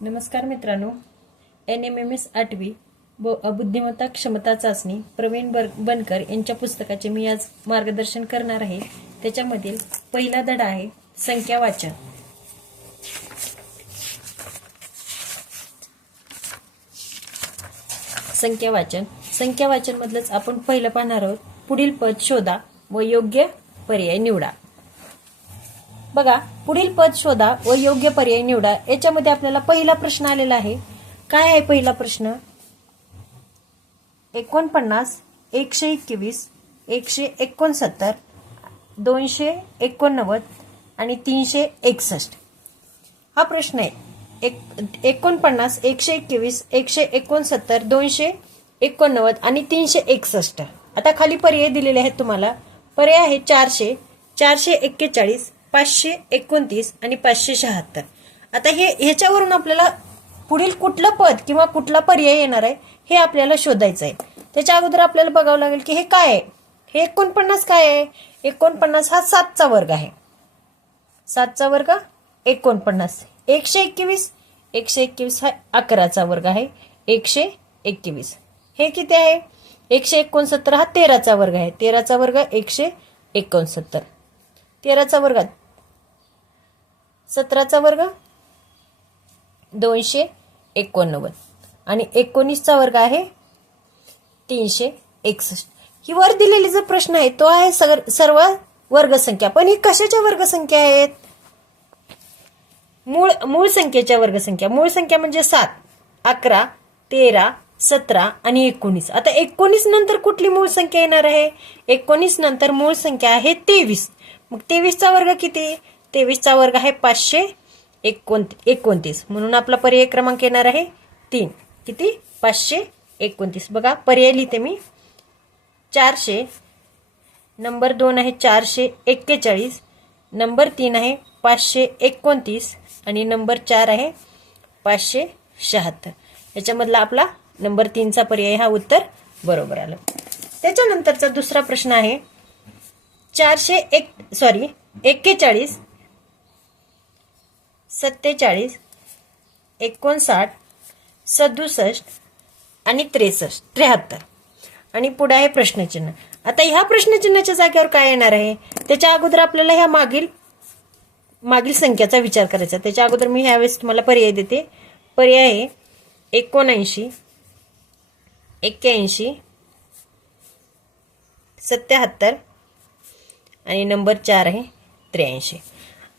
नमस्कार मित्रांनो, NMMS 8वी बुद्धिमत्ता क्षमता चाचणी प्रवीण बनकर यांच्या पुस्तकाचे मी आज मार्गदर्शन करणार आहे। त्याच्यामधील पहिला धडा आहे संख्या वाचन। संख्या वाचन मधलंच आपण पहिलं पाहणार आहोत। पुढील पद शोधा व योग्य पर्याय निवडा। बघा, पुढील पद शोधा व योग्य पर्याय निवडा। याच्यामध्ये आपल्याला पहिला प्रश्न आलेला आहे। काय आहे पहिला प्रश्न? 49, 121, 169, 289 आणि 361 हा प्रश्न आहे। 49, 121, 169, 289 आणि 361। आता खाली पर्याय दिलेले आहेत तुम्हाला। पर्याय आहे 400, 441, 529 आणि 576। आता ह्याच्यावरून आपल्याला पुढील कुठलं पद किंवा कुठला पर्याय येणार आहे हे आपल्याला शोधायचं आहे। त्याच्या अगोदर आपल्याला बघावं लागेल की हे काय आहे। हे 49 काय आहे? 49 हा 7चा वर्ग आहे। 7चा वर्ग 49। 121 हा 11चा वर्ग आहे। 121 हे किती आहे? 169 हा 13चा वर्ग आहे। 13चा वर्ग 169। 13चा वर्ग 17चा वर्ग 289 आणि 19चा वर्ग आहे 361। ही वर दिलेली जो प्रश्न आहे तो आहे सर्व वर्गसंख्या। पण ही कशाच्या वर्गसंख्या आहेत? मूळ संख्येच्या वर्गसंख्या। मूळ संख्या म्हणजे 7, 11, 13, 17 आणि 19। आता 19 नंतर कुठली मूळ संख्या येणार आहे? 19 नंतर मूळ संख्या आहे 23। मग 23चा वर्ग किती? 23चा वर्ग आहे 529। म्हणून आपला पर्याय क्रमांक येणार आहे 3। किती? 529। बघा, पर्याय लिहिते मी। 400, नंबर 2 आहे 441, नंबर 3 आहे 529 आणि नंबर 4 आहे 576। याच्यामधला आपला नंबर 3चा पर्याय हा उत्तर बरोबर आलं। त्याच्यानंतरचा दुसरा प्रश्न आहे 41, 47, 59, 67 आणि 73 आणि पुढे आहे प्रश्नचिन्ह। आता ह्या प्रश्नचिन्हाच्या जागेवर काय येणार आहे? त्याच्या अगोदर आपल्याला ह्या मागील संख्याचा विचार करायचा। त्याच्या अगोदर मी ह्यावेळेस तुम्हाला पर्याय देते। पर्याय आहे 79, 81, 77 आणि नंबर 4 आहे 83।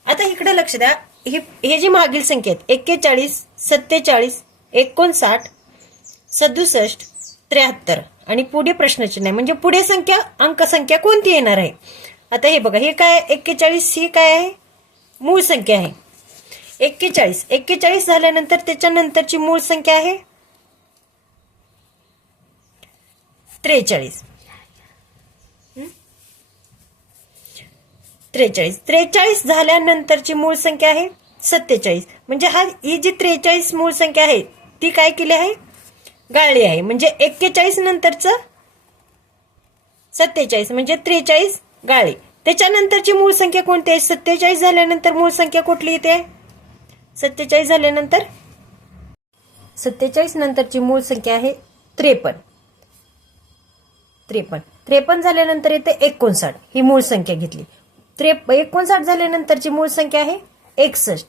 आता इकडे लक्ष द्या, हे जी मागील संख्या आहेत 41, 47, 59, 67, 73 आणि पुढे प्रश्नचिन्ह आहे, म्हणजे पुढे अंकसंख्या कोणती येणार आहे? आता हे बघा, हे काय 41 ही काय आहे? मूळ संख्या आहे। 41 झाल्यानंतर त्याच्यानंतरची मूळ संख्या आहे 43। 43 झाल्यानंतरची मूळ संख्या आहे 47। म्हणजे ही जी 43 मूळ संख्या आहे ती काय केली आहे? गाळली आहे। म्हणजे 41 नंतरचं 47 म्हणजे 43 गाळली। त्याच्यानंतरची मूळ संख्या कोणती आहे? 47 झाल्यानंतर मूळ संख्या कुठली येते? 47 झाल्यानंतर 47 नंतरची मूळ संख्या आहे 53। 53 झाल्यानंतर येते 59। ही मूळ संख्या घेतली। 59 झाल्यानंतरची मूळ संख्या आहे 61,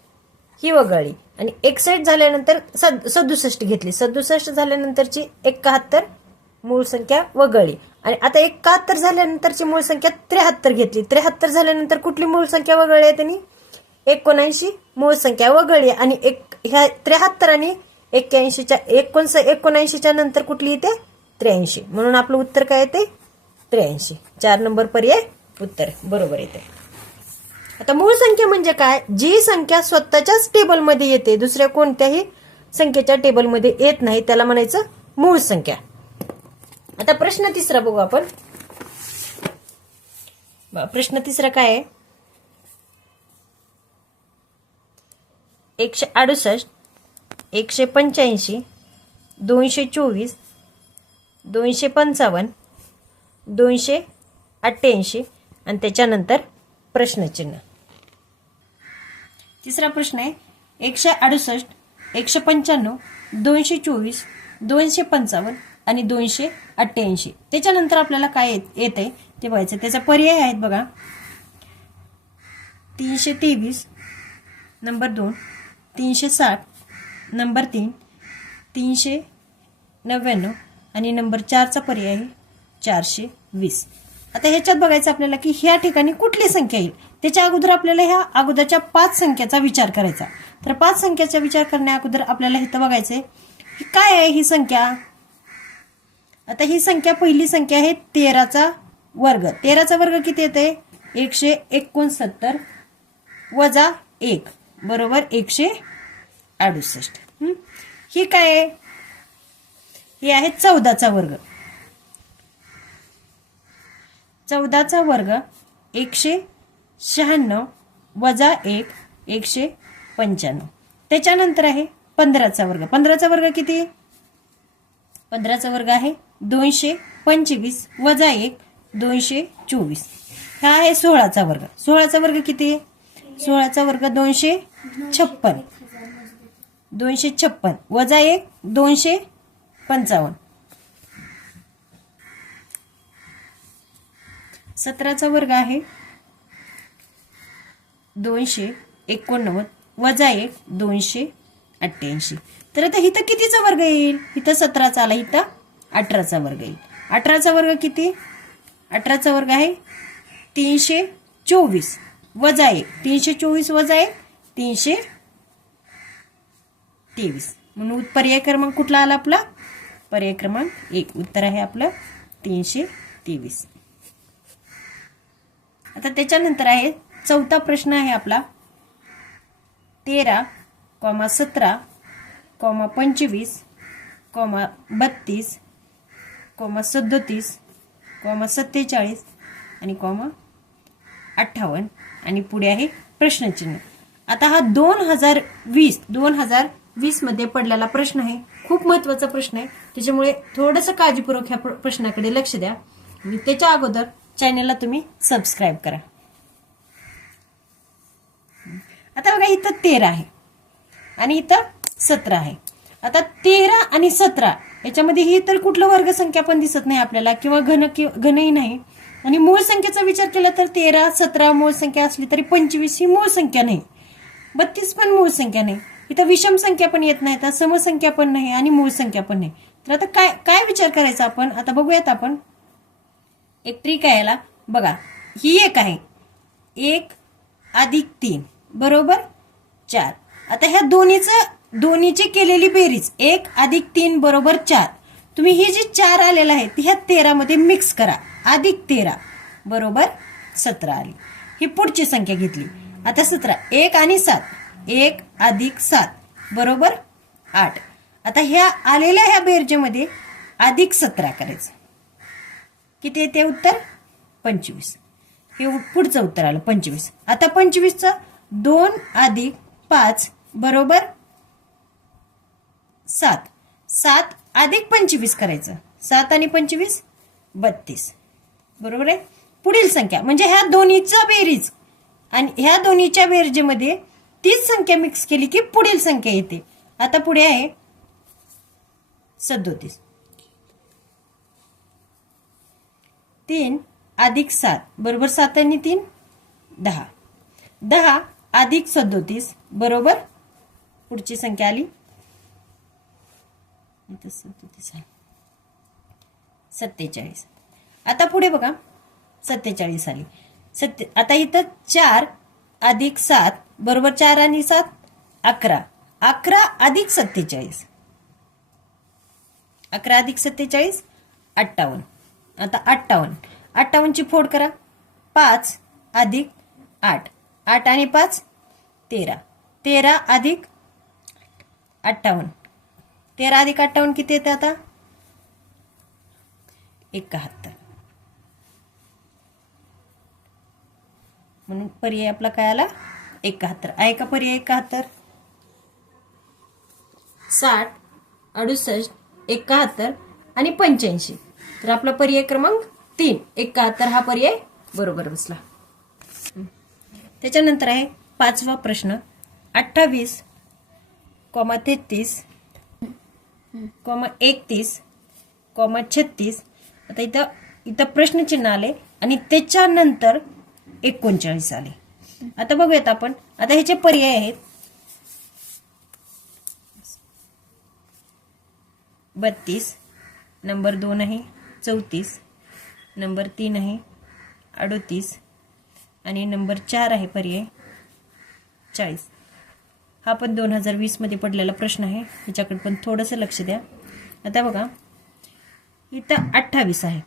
ही वगळली आणि 61 झाल्यानंतर 67 घेतली। 67 झाल्यानंतरची 71 मूळ संख्या वगळली आणि आता 71 झाल्यानंतरची मूळ संख्या 73 घेतली। 73 झाल्यानंतर कुठली मूळ संख्या वगळली आहे त्यांनी? 79 मूळ संख्या वगळली आणि ह्या 73 आणि 79च्या नंतर कुठली येते? 83। म्हणून आपलं उत्तर काय येते? 83। 4 नंबर पर्याय उत्तर बरोबर येते। आता मूळ संख्या म्हणजे काय? जी संख्या स्वतःच्याच टेबलमध्ये येते, दुसऱ्या कोणत्याही संख्येच्या टेबलमध्ये येत नाही, त्याला म्हणायचं मूळ संख्या। आता प्रश्न तिसरा बघू आपण। प्रश्न तिसरा काय आहे? 168, 185, 224, 255, 288 आणि त्याच्यानंतर प्रश्नचिन्ह। तिसरा प्रश्न आहे 168, 195, 224, 255 आणि 288. त्याच्यानंतर आपल्याला काय येते ते बघायचं. त्याचा पर्याय आहेत बघा. 323 नंबर 2, 360 नंबर 3, 399 आणि नंबर 4चा पर्याय आहे 420. आता ह्याच्यात बघायचं आपल्याला की ह्या ठिकाणी कुठली संख्या येईल. त्याच्या अगोदर आपल्याला ह्या अगोदरच्या 5 संख्याचा विचार करायचा. तर 5 संख्याचा विचार करण्या अगोदर आपल्याला इथं बघायचंय की काय आहे ही संख्या. आता ही संख्या पहिली संख्या आहे 13चा वर्ग. 13चा वर्ग किती येते 169 वजा 1 बरोबर 168. ही काय आहे ही आहे 14चा वर्ग. 14चा वर्ग 196 वजा 1 195. त्याच्यानंतर आहे 15चा वर्ग. 15चा वर्ग किती 15चा वर्ग आहे 225 वजा 1 224. हा आहे 16चा वर्ग. 16चा वर्ग किती 16चा वर्ग 256 256 वजा 1 255. 17चा वर्ग आहे 289 वजा 1 288. तर आता इथं कितीचा वर्ग येईल इथं 17चा आला इथं 18चा वर्ग येईल. 18चा वर्ग किती 18चा वर्ग आहे 324 वजा 1 324 वजा 1 323. म्हणून पर्याय क्रमांक कुठला आला आपला पर्याय क्रमांक 1. उत्तर आहे आपलं 323. आता त्याच्यानंतर आहे 4था प्रश्न आहे आपला 13, 17, 25, 32, 37, 47 आणि 58 आणि पुढे आहे प्रश्नचिन्ह. आता हा 2020 मध्ये पडलेला प्रश्न आहे. खूप महत्वाचा प्रश्न आहे. त्याच्यामुळे थोडंसं काळजीपूर्वक ह्या प्रश्नाकडे लक्ष द्या. आणि त्याच्या अगोदर चॅनलला तुम्ही सबस्क्राईब करा. आता बघा इथं 13 आहे आणि इथं 17 आहे. आता 13 आणि 17 याच्यामध्ये ही तर कुठलं वर्ग संख्या पण दिसत नाही आपल्याला किंवा घनही नाही. आणि मूळ संख्येचा विचार केला तर 13 17 मूळ संख्या असली तरी 25 ही मूळ संख्या नाही. 32 पण मूळ संख्या नाही. इथं विषम संख्या पण येत नाही. तर समसंख्या पण नाही आणि मूळ संख्या पण नाही. तर आता काय विचार करायचा आपण आता बघूयात. आपण एक ट्रिक आहे याला बघा. ही एक आहे 1 अधिक 3 बरोबर 4. आता ह्या दोन्हीची केलेली बेरीज 1 अधिक 3 बरोबर 4. तुम्ही ही जी 4 आलेला आहे ती ह्या 13 मध्ये मिक्स करा. अधिक 13 बरोबर 17 आली. ही पुढची संख्या घेतली. आता 17 1 आणि 7 1 अधिक 7 बरोबर 8. आता ह्या आलेल्या ह्या बेरजेमध्ये अधिक 17 करायचं. किती येते उत्तर 25. हे पुढचं उत्तर आलं 25. आता 25चं 2 अधिक 5 बरोबर 7. 7 अधिक 25 करायचं. 7 आणि 25 32 बरोबर आहे. पुढील संख्या म्हणजे ह्या दोन्हीचा बेरीज आणि ह्या दोन्हीच्या बेरजेमध्ये तीच संख्या मिक्स केली की पुढील संख्या येते. आता पुढे आहे 37. 3 अधिक 7 बरोबर 7 आणि 3 10. 10 अधिक 37 बरोबर पुढची संख्या आली 47. आता पुढे बघा 47 आली. आता इथं 4 अधिक 7 बरोबर 4 आणि 7 11. 11 अधिक 47 11 अधिक 47 58. आता 58 ची फोड करा. 5 अधिक 8 8 आणि 5 13. 13 अधिक 58 13 अधिक 58 किती येते आता 71. म्हणून पर्याय आपला काय आला 71. आहे का पर्याय 71. 60 68 71 आणि 85. तर आपला पर्याय क्रमांक 3 71 हा पर्याय बरोबर बसला. त्याच्यानंतर आहे 5वा प्रश्न 28 33, 31, 36. आता इथं प्रश्नचिन्ह आले आणि त्याच्यानंतर 39 आले. आता बघूयात आपण. आता ह्याचे पर्याय आहेत 32, नंबर 2 आहे 34, नंबर 3 आहे 38 आणि नंबर 4 आहे पर्याय 40. हा पण 2020 मध्ये पडलेला प्रश्न आहे, ह्याच्याकडे पण थोडंसं लक्ष द्या. आता बघा, इथं 28 आहे,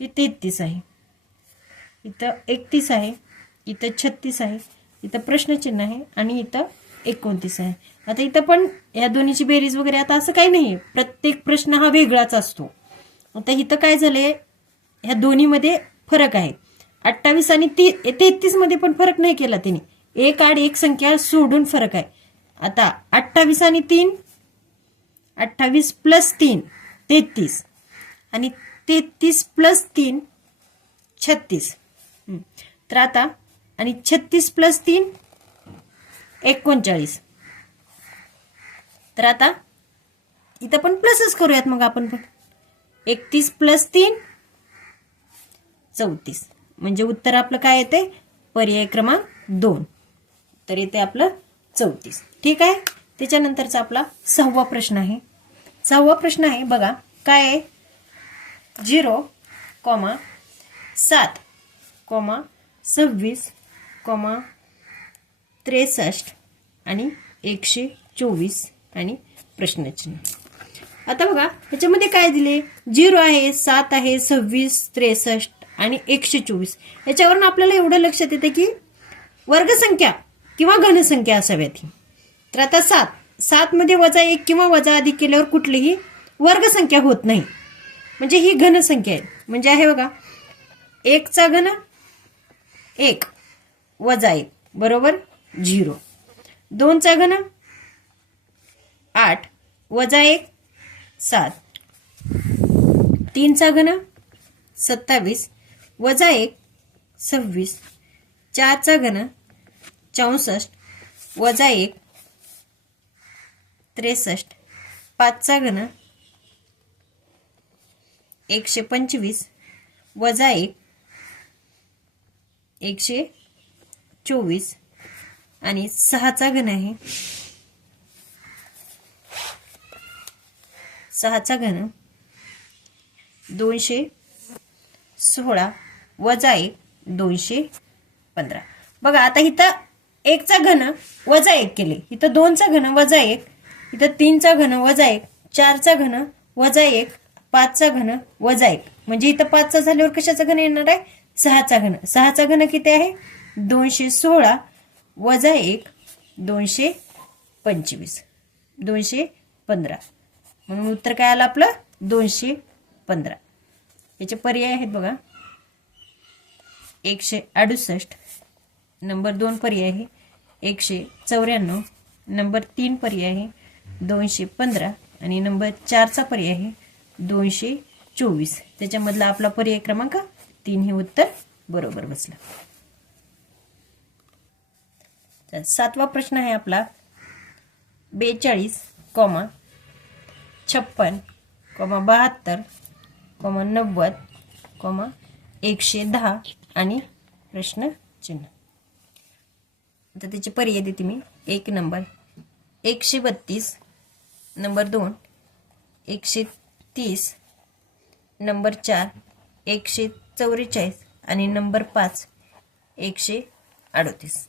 ही 33 आहे, इथं 31 आहे, इथं 36 आहे, इथं प्रश्नचिन्ह आहे आणि इथं 29 आहे. आता इथं पण या दोन्हीची बेरीज वगैरे आता असं काही नाहीये, प्रत्येक प्रश्न हा वेगळाच असतो. आता इथं काय झालंय, ह्या दोन्हीमध्ये फरक आहे. 28 आणि 33 मध्ये पण फरक नाही केला त्यांनी, एक आड एक संख्या सोडून फरक आहे. आता 28 आणि 3, 28 प्लस 3 33 आणि 33 प्लस 3 36. तर आता आणि 36 प्लस 3 39. तर आता इथं पण प्लसच करूयात मग आपण पण. 31 प्लस 3 34. म्हणजे उत्तर आपलं काय येते, पर्याय क्रमांक 2. तर येते आपलं 34. ठीक आहे. त्याच्यानंतरचा आपला 6वा प्रश्न आहे. 6वा प्रश्न आहे बघा, काय आहे, 0, 7, 26, 63 आणि 124 आणि प्रश्नचिन्ह. आता बघा ह्याच्यामध्ये काय दिले, 0 आहे, 7 आहे, 26, 63 आणि 124. याच्यावरून आपल्याला एवढं लक्षात येते की वर्गसंख्या किंवा घनसंख्या असाव्यात ही. तर आता 7 मध्ये -1 किंवा -अधिक केल्यावर कुठलीही वर्गसंख्या होत नाही, म्हणजे ही घनसंख्या आहे. म्हणजे आहे बघा, 1 चा घन 1 -1 बरोबर 0. 2 चा घन 8 -1 7. 3 चा घन 27 -1 26. 4 चा घन 64 -1 63. 5 चा घन 125 -1 124 आणि 6 चा घन आहे 6 चा घन 216 -1 215. बघा आता इथं 1 चा घन -1 केले, इथं 2 चा घन -1, इथं 3 चा घन -1, 4 चा घन -1, 5 चा घन -1. म्हणजे इथं 5 चा झाल्यावर कशाचा घन येणार आहे, 6 चा घन. 6 चा घन किती आहे, 216 -1 225 215. म्हणून उत्तर काय आलं आपलं, 215. याचे पर्याय आहेत बघा, 168, नंबर 2 पर्याय आहे 194, नंबर 3 पर्याय आहे 215 आणि नंबर 4 चा पर्याय आहे 224. त्याच्यामधला आपला पर्याय क्रमांक 3 हे उत्तर बरोबर बसलं. 7वा प्रश्न आहे आपला, 42, 56, 72, 90, 110 आणि प्रश्नचिन्ह. आता त्याचे पर्याय देते मी. 1 नंबर 132, नंबर 2 130, नंबर 4 144 आणि नंबर 5 138.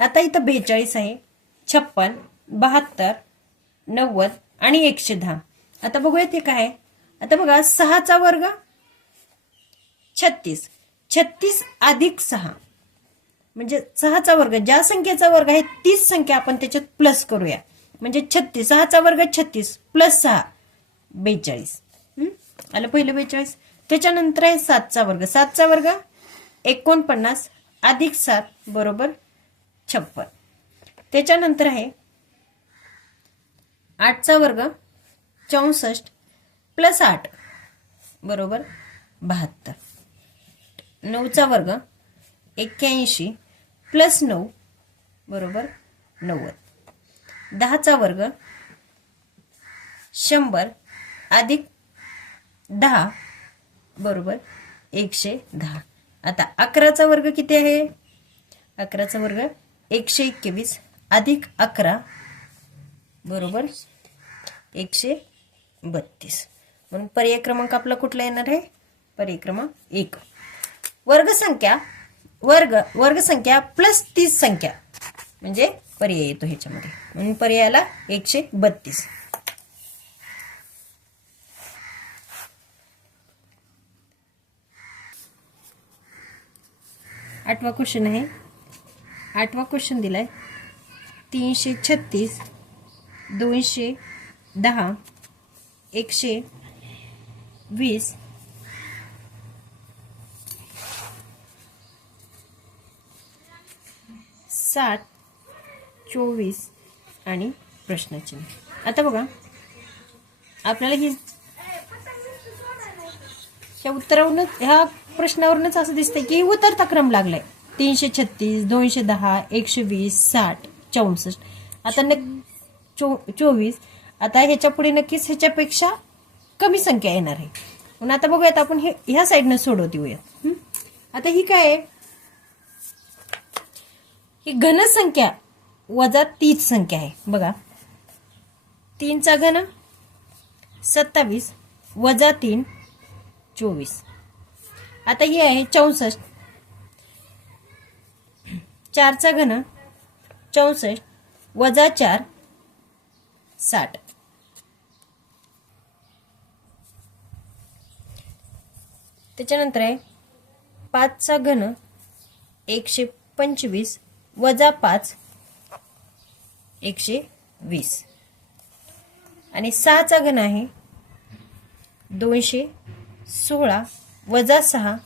आता इथं 42 आहे, 56, 72, 90 आणि 110. आता बघूया ते काय आहे. आता बघा 6 चा वर्ग 36, 36 अधिक 6 म्हणजे 6 चा वर्ग, ज्या संख्येचा वर्ग आहे तीच संख्या आपण त्याच्यात प्लस करूया. म्हणजे 36, 6 चा वर्ग 36 प्लस 6 42. आलं पहिलं 42. त्याच्यानंतर आहे 7 चा वर्ग. 7 चा वर्ग 49 अधिक 7 बरोबर 56. त्याच्यानंतर आहे 8 चा वर्ग 64 प्लस 8 बरोबर 72. 9चा वर्ग 81 प्लस 9 बरोबर 90. 10चा वर्ग 100 अधिक 10 बरोबर 110. आता 11चा वर्ग किती आहे? 11चा वर्ग 121 अधिक 11 बरोबर 132. म्हणून पर्याय क्रमांक आपला कुठला येणार आहे? पर्याय क्रमांक 1. वर्गसंख्या प्लस 30 संख्या म्हणजे पर्याय येतो ह्याच्यामध्ये, म्हणून पर्यायाला 132. 8वा क्वेश्चन आहे. 8वा क्वेश्चन दिलाय 336 210 120 60 24 आणि प्रश्नचिन्ह. आता बघा आपल्याला ह्या उत्तरावरूनच ह्या प्रश्नावरूनच असं दिसतंय की उतरता क्रम लागलाय. 336 210 120 60 64 आता 24. आता ह्याच्या पुढे नक्कीच ह्याच्यापेक्षा कमी संख्या येणार आहे. म्हणून आता बघूयात आपण ह्या साईडनं सोडवत येऊयात. आता ही काय आहे? ही घन संख्या वजा 30 संख्या आहे. बघा 3चा घन 27 वजा 3 24. आता ही आहे 64. 4चा घन 64 वजा 4 60. त्याच्यानंतर आहे 5चा घन 125 वजा 5 120. आणि 6चा घन आहे 216 वजा 6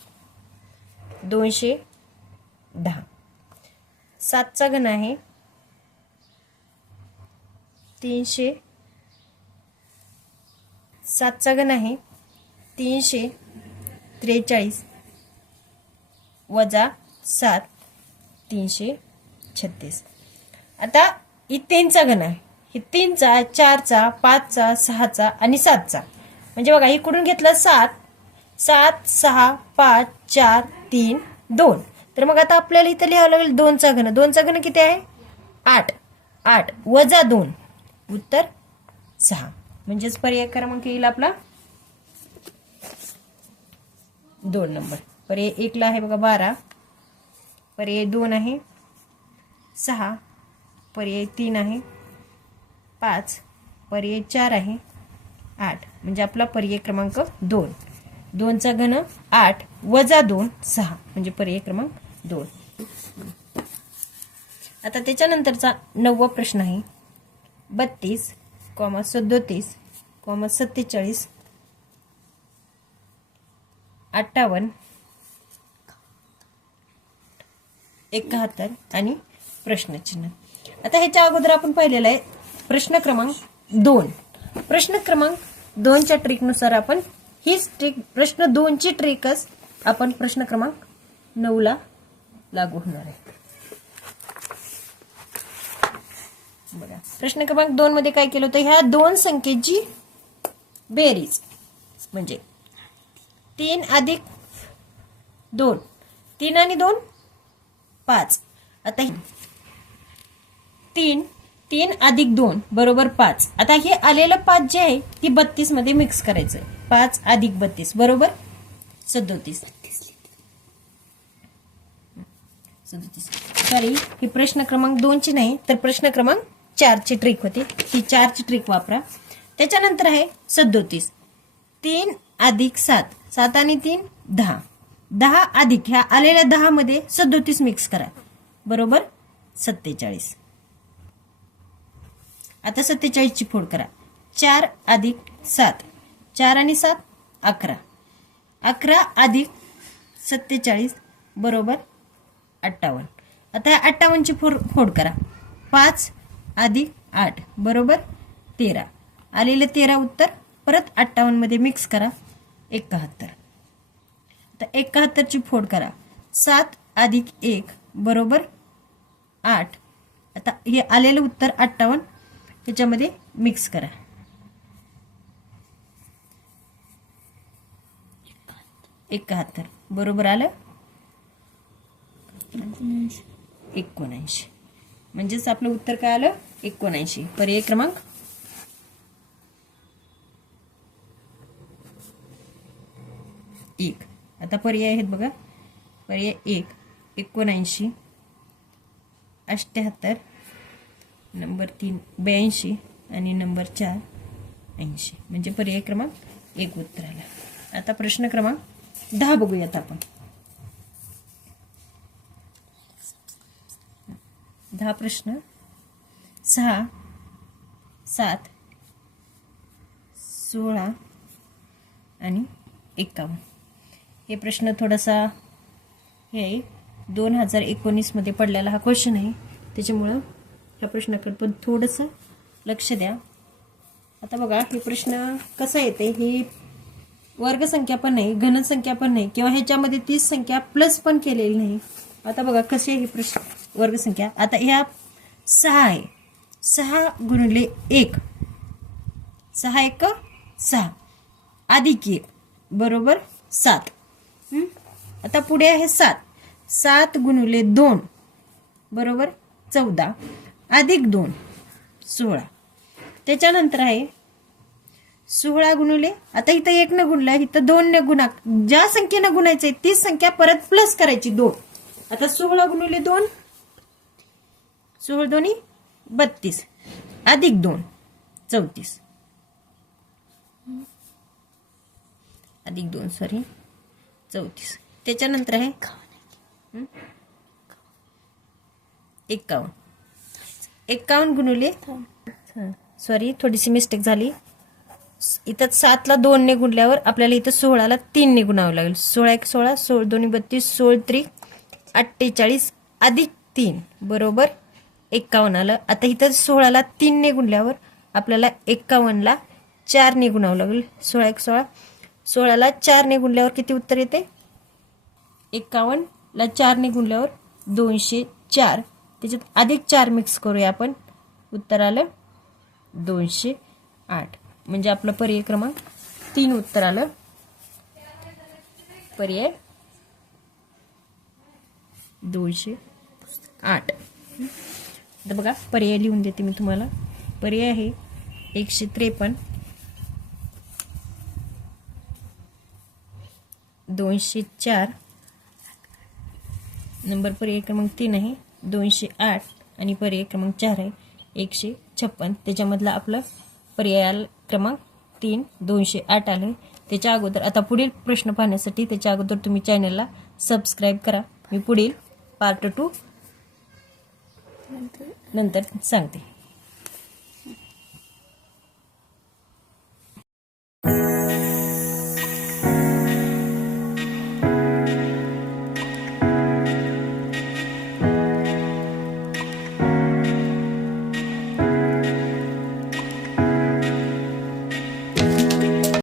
210. 7चा घन आहे 7चा घन आहे 343 वजा 7 336. आता ही 3चा घन आहे. ही 3चा 4चा 5चा 6चा आणि 7चा म्हणजे बघा इकडून घेतला 7 7 6 5 4 3 2. तर मग आता आपल्याला इथं लिहावं लागेल 2चा घन. 2चा घन किती आहे? 8 8 वजा 2 उत्तर 6. म्हणजेच पर्याय क्रमांक येईल आपला 2 नंबर. पर्याय 1 ला आहे बघा 12, पर्याय 2 आहे 6, पर्याय 3 आहे 5, पर्याय 4 आहे 8. म्हणजे आपला पर्याय क्रमांक 2. 2चा घन 8 वजा 2 6 म्हणजे पर्याय क्रमांक 2. आता त्याच्यानंतरचा 9वा प्रश्न आहे 32, 37, 47, 58, 71 आणि प्रश्नचिन्ह. आता ह्याच्या अगोदर आपण पाहिलेला आहे प्रश्न क्रमांक 2. प्रश्न क्रमांक 2च्या ट्रिकनुसार आपण हीच ट्रिक प्रश्न 2ची ट्रिकच आपण प्रश्न क्रमांक 9 ला लागू होणार आहे. बघा प्रश्न क्रमांक 2 मध्ये काय केलं होतं? ह्या दोन संख्येची बेरीज म्हणजे 3 अधिक 2, 3 आणि 2 5. आता 3 अधिक 2 बरोबर 5. आता हे आलेलं 5 जे आहे ती 32 मध्ये मिक्स करायचं. 5 अधिक 32 बरोबर 37. सॉरी ही प्रश्न क्रमांक 2 ची नाही तर प्रश्न क्रमांक 4 ची ट्रिक होती. ती 4 ची ट्रिक वापरा. त्याच्यानंतर आहे 37. 3 अधिक 7, 7 आणि 3 10. 10 अधिक ह्या आलेल्या 10 मध्ये 37 मिक्स करा बरोबर 47. आता 47 ची फोड करा. 4 अधिक 7, 4 आणि 7 11. 11 अधिक 47 बरोबर 58. आता 58 ची फोड करा. 5 अधिक 8 बरोबर 13. आलेले 13 उत्तर परत 58 मध्ये मिक्स करा 71. आता 71ची फोड करा. 7 अधिक 1 बरोबर 8. आता हे आलेलं उत्तर 58 त्याच्यामध्ये मिक्स करा. 71 बरोबर आलं 79. म्हणजेच आपलं उत्तर काय आलं 79. पर्याय क्रमांक 1. आता पर्याय आहेत बघा. पर्याय 1 79, 78, नंबर 3 82 आणि नंबर 4 80. म्हणजे पर्याय क्रमांक 1 उत्तर आलं. आता प्रश्न क्रमांक 10 बघूयात आपण. 10 प्रश्न. 6, 7, 16 आणि 51. हे प्रश्न थोडासा हे 2019 मध्ये पडलेला हा क्वेश्चन आहे, त्याच्यामुळं ह्या प्रश्नाकडे पण थोडंसं लक्ष द्या. आता बघा हे प्रश्न कसा येते, ही वर्गसंख्या पण नाही, घनसंख्या पण नाही, किंवा ह्याच्यामध्ये 30 संख्या प्लस पण केलेली नाही. आता बघा कशी आहे ही प्रश्न वर्गसंख्या. आता ह्या 6 आहे. 6 गुणिले 1, 6 1 6 अधिक 1 बरोबर 7. आता पुढे आहे 7. 7 गुणिले 2 बरोबर 14 अधिक 2 16. त्याच्यानंतर आहे 16 गुणिले, आता इथं 1 न गुणला, इथं 2 ने गुणा, ज्या संख्येनं गुणायचंय तीच संख्या परत प्लस करायची 2. आता 16 गुणिले 2 16 दोन्ही 32 अधिक 2 34 अधिक 2 सॉरी 34. त्याच्यानंतर आहे 51. 51 गुणिले, सॉरी थोडीशी मिस्टेक झाली, इथं 7 ला 2 ने गुणल्यावर आपल्याला इथं 16 ला 3 ने गुणावं लागेल. 16 1 16 16 दोन्ही 32 16 3 48 अधिक 3 बरोबर 51 आलं. आता इथं 16 ला 3 ने गुणल्यावर आपल्याला 51 ला 4 ने गुणावं लागेल. 16 1 16 16 ला 4 ने गुणल्यावर किती उत्तर येते, 51 ला 4 ने गुणल्यावर 204. त्याच्यात अधिक 4 मिक्स करूया आपण, उत्तर आलं 208. म्हणजे आपलं पर्याय क्रमांक 3 उत्तर आलं. पर्याय 208. आता बघा पर्याय लिहून देते मी तुम्हाला. पर्याय आहे 153, 204, नंबर पर्याय क्रमांक 3 आहे 208 आणि पर्याय क्रमांक 4 आहे 156. त्याच्यामधला आपलं पर्याय क्रमांक 3 208 आले. त्याच्या अगोदर आता पुढील प्रश्न पाहण्यासाठी त्याच्या अगोदर तुम्ही चॅनलला सबस्क्राईब करा. मी पुढील पार्ट 2 नंतर सांगते.